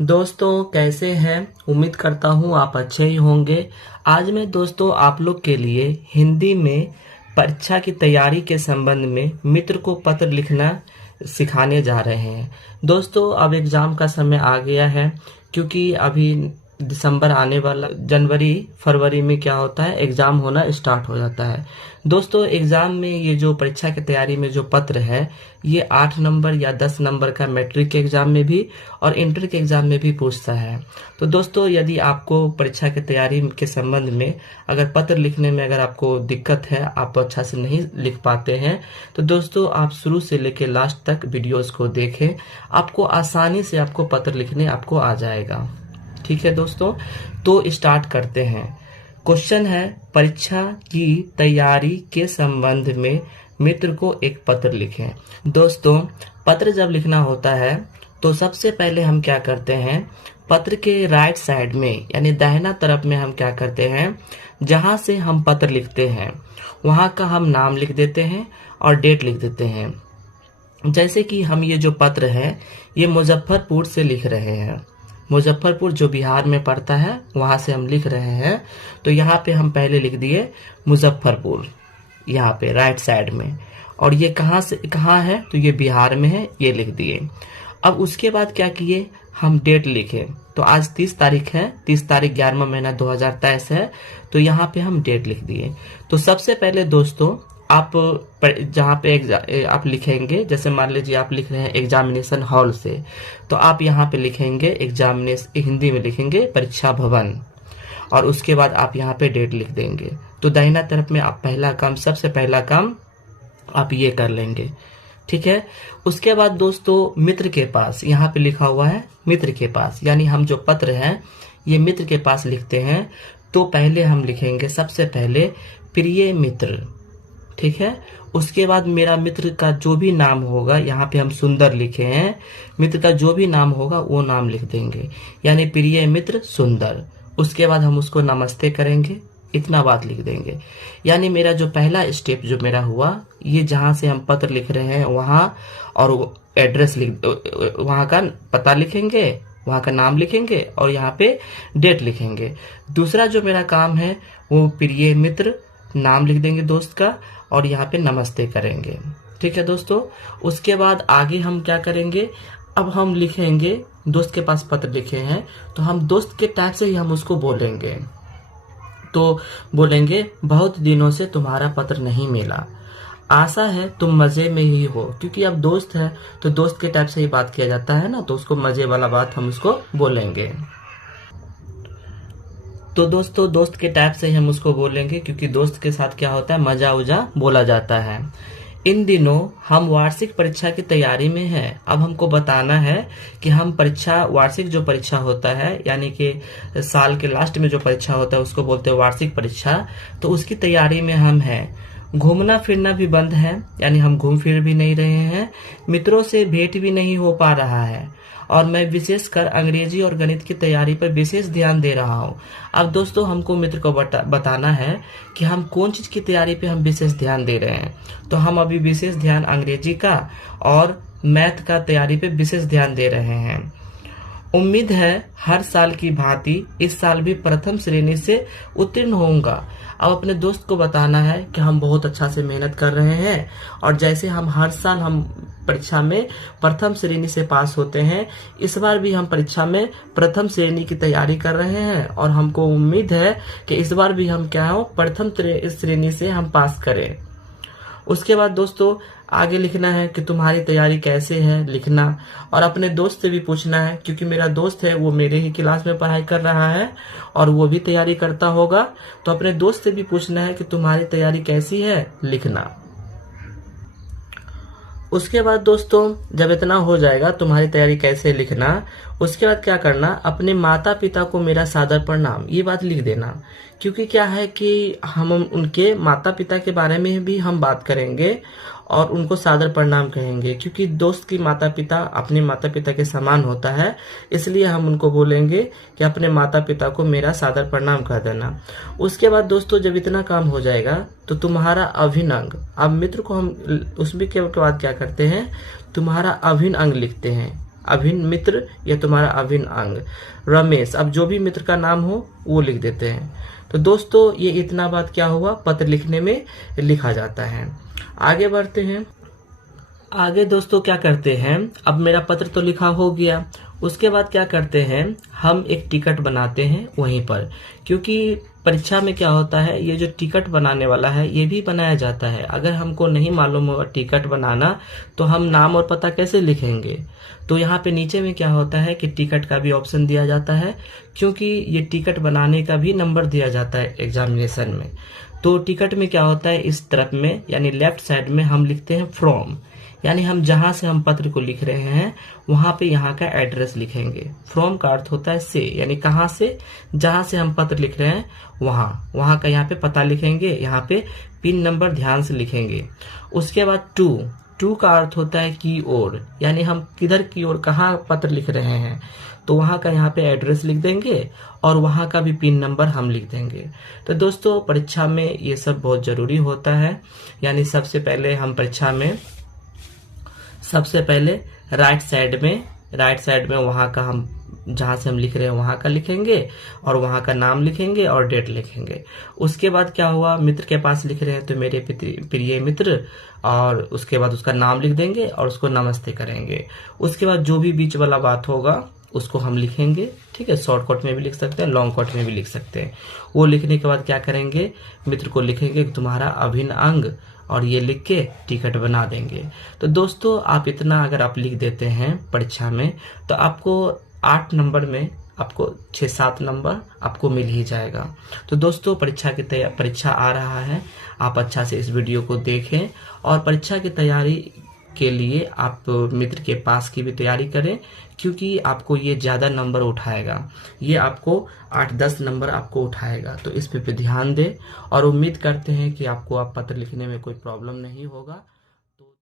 दोस्तों कैसे हैं। उम्मीद करता हूँ आप अच्छे ही होंगे। आज मैं दोस्तों आप लोग के लिए हिंदी में परीक्षा की तैयारी के संबंध में मित्र को पत्र लिखना सिखाने जा रहे हैं। दोस्तों अब एग्ज़ाम का समय आ गया है, क्योंकि अभी दिसंबर आने वाला, जनवरी फरवरी में क्या होता है, एग्ज़ाम होना स्टार्ट हो जाता है। दोस्तों एग्ज़ाम में ये जो परीक्षा की तैयारी में जो पत्र है, ये 8 नंबर या 10 नंबर का मैट्रिक के एग्ज़ाम में भी और इंटर के एग्ज़ाम में भी पूछता है। तो दोस्तों यदि आपको परीक्षा की तैयारी के संबंध में अगर पत्र लिखने में अगर आपको दिक्कत है, आप अच्छा से नहीं लिख पाते हैं, तो दोस्तों आप शुरू से लेकर लास्ट तक वीडियोस को देखें। आपको आसानी से आपको पत्र लिखने आपको आ जाएगा। ठीक है दोस्तों, तो स्टार्ट करते हैं। क्वेश्चन है, परीक्षा की तैयारी के संबंध में मित्र को एक पत्र लिखें। दोस्तों पत्र जब लिखना होता है तो सबसे पहले हम क्या करते हैं, पत्र के राइट साइड में यानी दाहिना तरफ में हम क्या करते हैं, जहां से हम पत्र लिखते हैं वहां का हम नाम लिख देते हैं और डेट लिख देते हैं। जैसे कि हम ये जो पत्र है ये मुजफ्फरपुर से लिख रहे हैं, मुजफ्फरपुर जो बिहार में पड़ता है वहां से हम लिख रहे हैं। तो यहाँ पे हम पहले लिख दिए मुजफ्फरपुर, यहाँ पे राइट साइड में। और ये कहाँ है, तो ये बिहार में है, ये लिख दिए। अब उसके बाद क्या किए, हम डेट लिखे। तो आज 30 तारीख है, 30 तारीख 11वां महीना 2023 है, तो यहाँ पे हम डेट लिख दिए। तो सबसे पहले दोस्तों आप जहाँ पे आप लिखेंगे, जैसे मान लीजिए आप लिख रहे हैं एग्जामिनेशन हॉल से, तो आप यहाँ पे लिखेंगे एग्जामिनेशन, हिंदी में लिखेंगे परीक्षा भवन, और उसके बाद आप यहाँ पे डेट लिख देंगे। तो दाहिना तरफ में आप सबसे पहला काम आप ये कर लेंगे। ठीक है। उसके बाद दोस्तों मित्र के पास, यहाँ पे लिखा हुआ है मित्र के पास, यानी हम जो पत्र है ये मित्र के पास लिखते हैं। तो पहले हम लिखेंगे सबसे पहले प्रिय मित्र। ठीक है। उसके बाद मेरा मित्र का जो भी नाम होगा, यहाँ पे हम सुंदर लिखे हैं, मित्र का जो भी नाम होगा वो नाम लिख देंगे, यानी प्रिय मित्र सुंदर। उसके बाद हम उसको नमस्ते करेंगे, इतना बात लिख देंगे। यानी मेरा जो पहला स्टेप जो मेरा हुआ, ये जहां से हम पत्र लिख रहे हैं वहां, और एड्रेस वहां का पता लिखेंगे, वहां का नाम लिखेंगे और यहाँ पे डेट लिखेंगे। दूसरा जो मेरा काम है वो प्रिय मित्र नाम लिख देंगे दोस्त का, और यहाँ पे नमस्ते करेंगे। ठीक है दोस्तों। उसके बाद आगे हम क्या करेंगे, अब हम लिखेंगे, दोस्त के पास पत्र लिखे हैं तो हम दोस्त के टाइप से ही हम उसको बोलेंगे। तो बोलेंगे, बहुत दिनों से तुम्हारा पत्र नहीं मिला, आशा है तुम मजे में ही हो। क्योंकि अब दोस्त है तो दोस्त के टाइप से ही बात किया जाता है ना, तो उसको मजे वाला बात हम उसको बोलेंगे। तो दोस्तों दोस्त के टाइप से ही हम उसको बोलेंगे, क्योंकि दोस्त के साथ क्या होता है, मजा उजा बोला जाता है। इन दिनों हम वार्षिक परीक्षा की तैयारी में हैं। अब हमको बताना है कि हम वार्षिक जो परीक्षा होता है, यानी कि साल के लास्ट में जो परीक्षा होता है उसको बोलते हैं वार्षिक परीक्षा, तो उसकी तैयारी में हम हैं। घूमना फिरना भी बंद है, यानी हम घूम फिर भी नहीं रहे हैं, मित्रों से भेंट भी नहीं हो पा रहा है, और मैं विशेषकर अंग्रेजी और गणित की तैयारी पर विशेष ध्यान दे रहा हूँ। अब दोस्तों हमको मित्र को बताना है कि हम कौन चीज की तैयारी पे हम विशेष ध्यान दे रहे हैं। तो हम अभी विशेष ध्यान अंग्रेजी का और मैथ का तैयारी पे विशेष ध्यान दे रहे हैं। उम्मीद है हर साल की भांति इस साल भी प्रथम श्रेणी से उत्तीर्ण होऊंगा। अब अपने दोस्त को बताना है कि हम बहुत अच्छा से मेहनत कर रहे हैं, और जैसे हम हर साल हम परीक्षा में प्रथम श्रेणी से पास होते हैं, इस बार भी हम परीक्षा में प्रथम श्रेणी की तैयारी कर रहे हैं, और हमको उम्मीद है कि इस बार भी हम क्या हो, प्रथम श्रेणी से हम पास करें। उसके बाद दोस्तों आगे लिखना है कि तुम्हारी तैयारी कैसे है लिखना, और अपने दोस्त से भी पूछना है, क्योंकि मेरा दोस्त है वो मेरे ही क्लास में पढ़ाई कर रहा है और वो भी तैयारी करता होगा। तो अपने दोस्त से भी पूछना है कि तुम्हारी तैयारी कैसी है लिखना। उसके बाद दोस्तों जब इतना हो जाएगा, तुम्हारी तैयारी कैसे लिखना, उसके बाद क्या करना, अपने माता पिता को मेरा सादर प्रणाम, ये बात लिख देना। क्योंकि क्या है कि हम उनके माता पिता के बारे में भी हम बात करेंगे और उनको सादर प्रणाम कहेंगे, क्योंकि दोस्त की माता पिता अपने माता पिता के समान होता है, इसलिए हम उनको बोलेंगे कि अपने माता पिता को मेरा सादर प्रणाम कह देना। उसके बाद दोस्तों जब इतना काम हो जाएगा तो तुम्हारा अभिन्न अंग, अब मित्र को हम उसमें के बाद क्या करते हैं, तुम्हारा अभिन्न अंग लिखते हैं। अभिन्न मित्र, ये तुम्हारा अभिन्न अंग। रमेश, अब जो भी मित्र का नाम हो वो लिख देते हैं। तो दोस्तों ये इतना बात क्या हुआ, पत्र लिखने में लिखा जाता है। आगे बढ़ते हैं। आगे दोस्तों क्या करते हैं, अब मेरा पत्र तो लिखा हो गया, उसके बाद क्या करते हैं, हम एक टिकट बनाते हैं वहीं पर, क्योंकि परीक्षा में क्या होता है, ये जो टिकट बनाने वाला है ये भी बनाया जाता है। अगर हमको नहीं मालूम होगा टिकट बनाना तो हम नाम और पता कैसे लिखेंगे। तो यहाँ पे नीचे में क्या होता है कि टिकट का भी ऑप्शन दिया जाता है, क्योंकि ये टिकट बनाने का भी नंबर दिया जाता है एग्जामिनेशन में। तो टिकट में क्या होता है, इस तरफ में यानी लेफ्ट साइड में हम लिखते हैं फ्रॉम, यानी हम जहां से हम पत्र को लिख रहे हैं वहां पे यहाँ का एड्रेस लिखेंगे। फ्रॉम का अर्थ होता है से, यानी कहाँ से, जहां से हम पत्र लिख रहे हैं वहां का यहाँ पे पता लिखेंगे, यहाँ पे पिन नंबर ध्यान से लिखेंगे। उसके बाद टू का अर्थ होता है की ओर, यानी हम किधर की ओर कहाँ पत्र लिख रहे हैं, तो वहां का यहाँ पे एड्रेस लिख देंगे और वहां का भी पिन नंबर हम लिख देंगे। तो दोस्तों परीक्षा में ये सब बहुत जरूरी होता है, यानी सबसे पहले हम परीक्षा में सबसे पहले राइट साइड में वहां का हम जहां से हम लिख रहे हैं वहां का लिखेंगे और वहां का नाम लिखेंगे और डेट लिखेंगे। उसके बाद क्या हुआ, मित्र के पास लिख रहे हैं तो मेरे प्रिय मित्र, और उसके बाद उसका नाम लिख देंगे और उसको नमस्ते करेंगे। उसके बाद जो भी बीच वाला बात होगा उसको हम लिखेंगे, ठीक है। शॉर्टकट में भी लिख सकते हैं, लॉन्ग कट में भी लिख सकते हैं। वो लिखने के बाद क्या करेंगे, मित्र को लिखेंगे तुम्हारा अभिन्न अंग, और ये लिख के टिकट बना देंगे। तो दोस्तों आप इतना अगर आप लिख देते हैं परीक्षा में तो आपको 8 नंबर में आपको 6-7 नंबर आपको मिल ही जाएगा। तो दोस्तों परीक्षा आ रहा है, आप अच्छा से इस वीडियो को देखें और परीक्षा की तैयारी के लिए आप मित्र के पास की भी तैयारी करें, क्योंकि आपको ये ज्यादा नंबर उठाएगा, ये आपको 8-10 नंबर आपको उठाएगा। तो इस पे ध्यान दें और उम्मीद करते हैं कि आपको आप पत्र लिखने में कोई प्रॉब्लम नहीं होगा।